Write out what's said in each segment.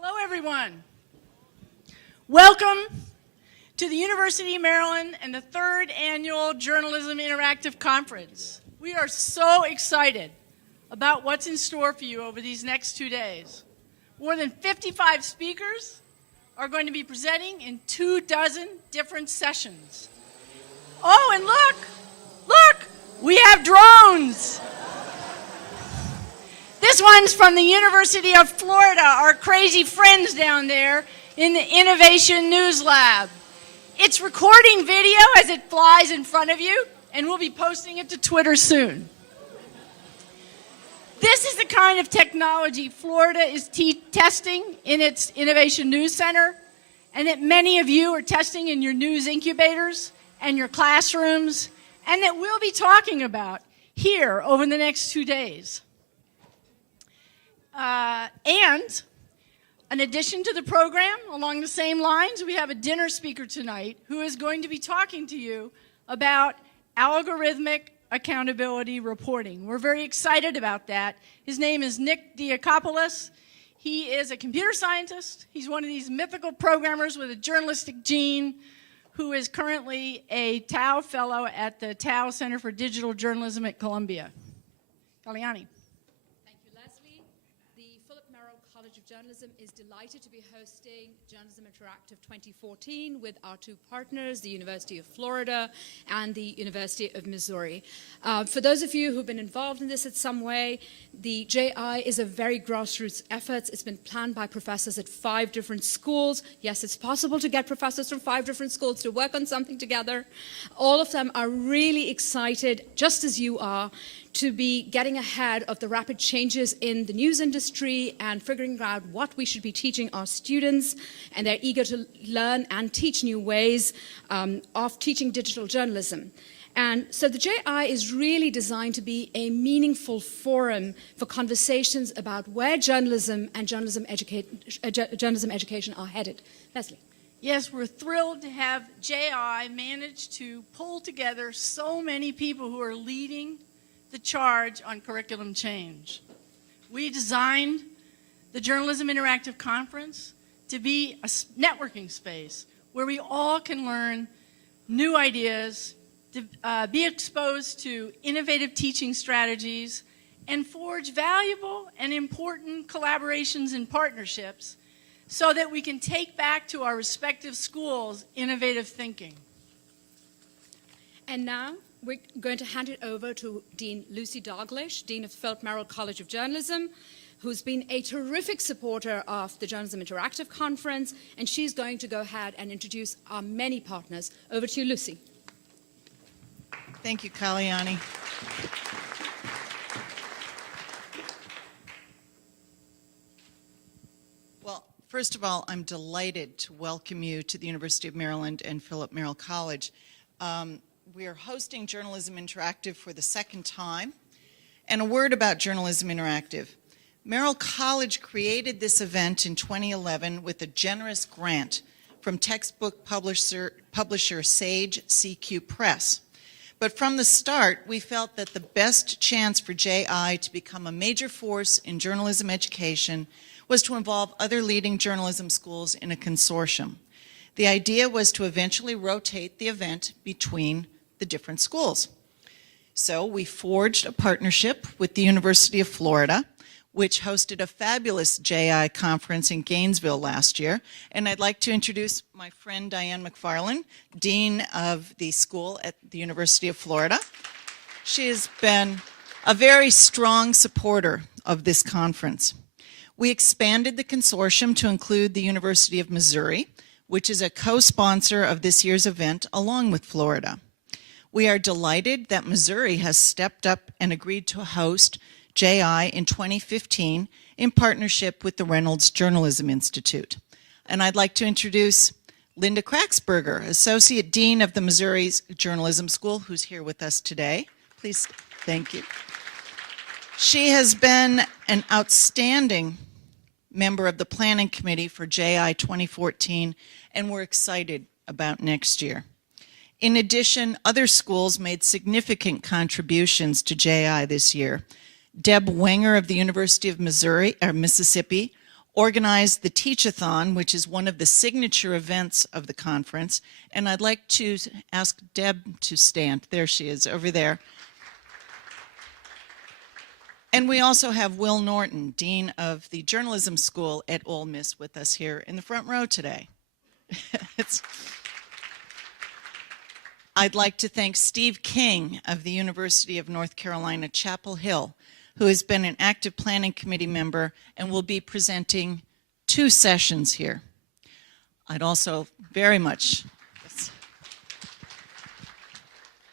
Hello, everyone. Welcome to the University of Maryland and the 3rd Annual Journalism Interactive Conference. We are so excited about what's in store for you over these next 2 days. More than 55 speakers are going to be presenting in 24 different sessions. Oh, and look, we have drones. This one's from the University of Florida, our crazy friends down there in the Innovation News Lab. It's recording video as it flies in front of you, and we'll be posting it to Twitter soon. This is the kind of technology Florida is testing in its Innovation News Center, and that many of you are testing in your news incubators and your classrooms, and that we'll be talking about here over the next 2 days. And in addition to the program, along the same lines, we have a dinner speaker tonight who is going to be talking to you about algorithmic accountability reporting. We're very excited about that. His name is Nick Diakopoulos. He is a computer scientist. He's one of these mythical programmers with a journalistic gene who is currently a Tao Fellow at the Tao Center for Digital Journalism at Columbia. Kalyani. College of Journalism is delighted to be hosting Journalism Interactive 2014 with our 2 partners, the University of Florida and the University of Missouri. For those of you who've been involved in this in some way, the JI is a very grassroots effort. It's been planned by professors at 5 different schools. Yes, it's possible to get professors from 5 different schools to work on something together. All of them are really excited, just as you are, to be getting ahead of the rapid changes in the news industry and figuring out what we should be teaching our students, and they're eager to learn and teach new ways of teaching digital journalism. And so the JI is really designed to be a meaningful forum for conversations about where journalism and journalism education are headed. Leslie. Yes, we're thrilled to have JI manage to pull together so many people who are leading the charge on curriculum change. We designed the Journalism Interactive Conference to be a networking space where we all can learn new ideas, to be exposed to innovative teaching strategies, and forge valuable and important collaborations and partnerships so that we can take back to our respective schools innovative thinking. And now, we're going to hand it over to Dean Lucy Dalglish, Dean of Philip Merrill College of Journalism, who's been a terrific supporter of the Journalism Interactive Conference, and she's going to go ahead and introduce our many partners. Over to you, Lucy. Thank you, Kalyani. Well, first of all, I'm delighted to welcome you to the University of Maryland and Philip Merrill College. We are hosting Journalism Interactive for the 2nd time. And a word about Journalism Interactive. Merrill College created this event in 2011 with a generous grant from textbook publisher Sage CQ Press. But from the start, we felt that the best chance for JI to become a major force in journalism education was to involve other leading journalism schools in a consortium. The idea was to eventually rotate the event between the different schools. So we forged a partnership with the University of Florida, which hosted a fabulous JI conference in Gainesville last year. And I'd like to introduce my friend Diane McFarland, Dean of the school at the University of Florida. She has been a very strong supporter of this conference. We expanded the consortium to include the University of Missouri, which is a co-sponsor of this year's event along with Florida. We are delighted that Missouri has stepped up and agreed to host JI in 2015 in partnership with the Reynolds Journalism Institute. And I'd like to introduce Linda Kraxberger, Associate Dean of the Missouri's Journalism School, who's here with us today. Please, thank you. She has been an outstanding member of the Planning Committee for JI 2014, and we're excited about next year. In addition, other schools made significant contributions to JI this year. Deb Wenger of the University of Mississippi organized the Teach-a-thon, which is one of the signature events of the conference. And I'd like to ask Deb to stand. There she is, over there. And we also have Will Norton, Dean of the Journalism School at Ole Miss, with us here in the front row today. I'd like to thank Steve King of the University of North Carolina, Chapel Hill, who has been an active planning committee member and will be presenting 2 sessions here. I'd also very much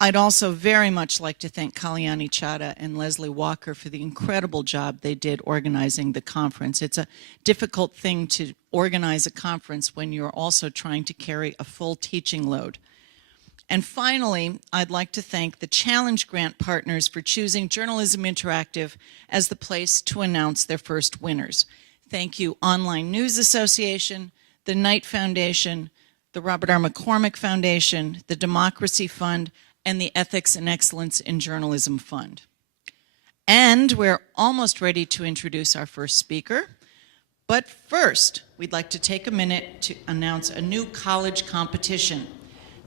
like to thank Kalyani Chadha and Leslie Walker for the incredible job they did organizing the conference. It's a difficult thing to organize a conference when you're also trying to carry a full teaching load. And finally, I'd like to thank the Challenge Grant partners for choosing Journalism Interactive as the place to announce their first winners. Thank you, Online News Association, the Knight Foundation, the Robert R. McCormick Foundation, the Democracy Fund, and the Ethics and Excellence in Journalism Fund. And we're almost ready to introduce our first speaker. But first, we'd like to take a minute to announce a new college competition.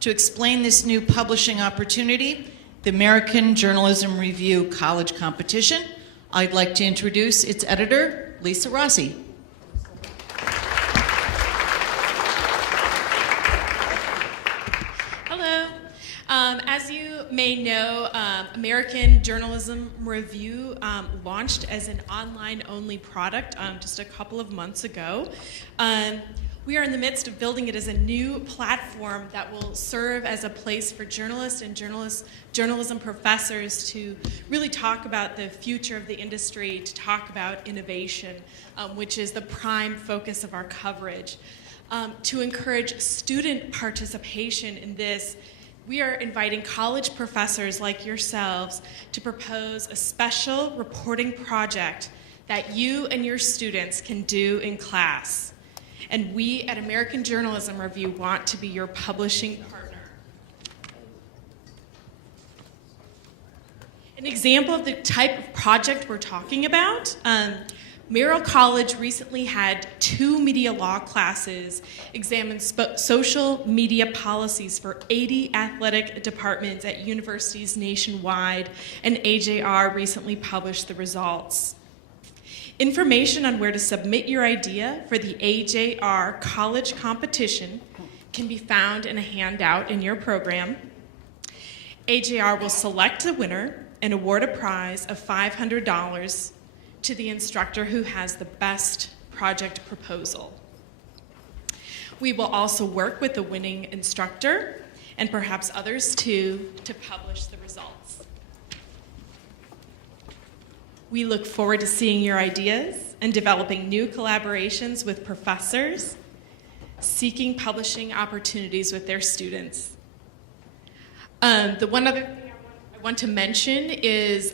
To explain this new publishing opportunity, the American Journalism Review College Competition, I'd like to introduce its editor, Lisa Rossi. Hello. As you may know, American Journalism Review launched as an online-only product just a couple of months ago. We are in the midst of building it as a new platform that will serve as a place for journalists and journalism professors to really talk about the future of the industry, to talk about innovation, which is the prime focus of our coverage. To encourage student participation in this, we are inviting college professors like yourselves to propose a special reporting project that you and your students can do in class. And we at American Journalism Review want to be your publishing partner. An example of the type of project we're talking about, Merrill College recently had 2 media law classes examine social media policies for 80 athletic departments at universities nationwide, and AJR recently published the results. Information on where to submit your idea for the AJR College Competition can be found in a handout in your program. AJR will select the winner and award a prize of $500 to the instructor who has the best project proposal. We will also work with the winning instructor and perhaps others too to publish the results. We look forward to seeing your ideas and developing new collaborations with professors seeking publishing opportunities with their students. The one other thing I want to mention is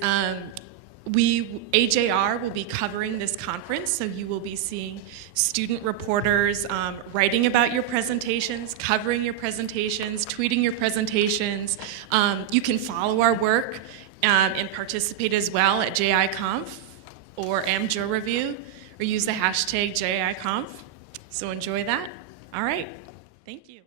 AJR will be covering this conference, so you will be seeing student reporters writing about your presentations, covering your presentations, tweeting your presentations. You can follow our work and participate as well at JiConf or AmJur Review, or use the hashtag JiConf. So enjoy that. All right. Thank you.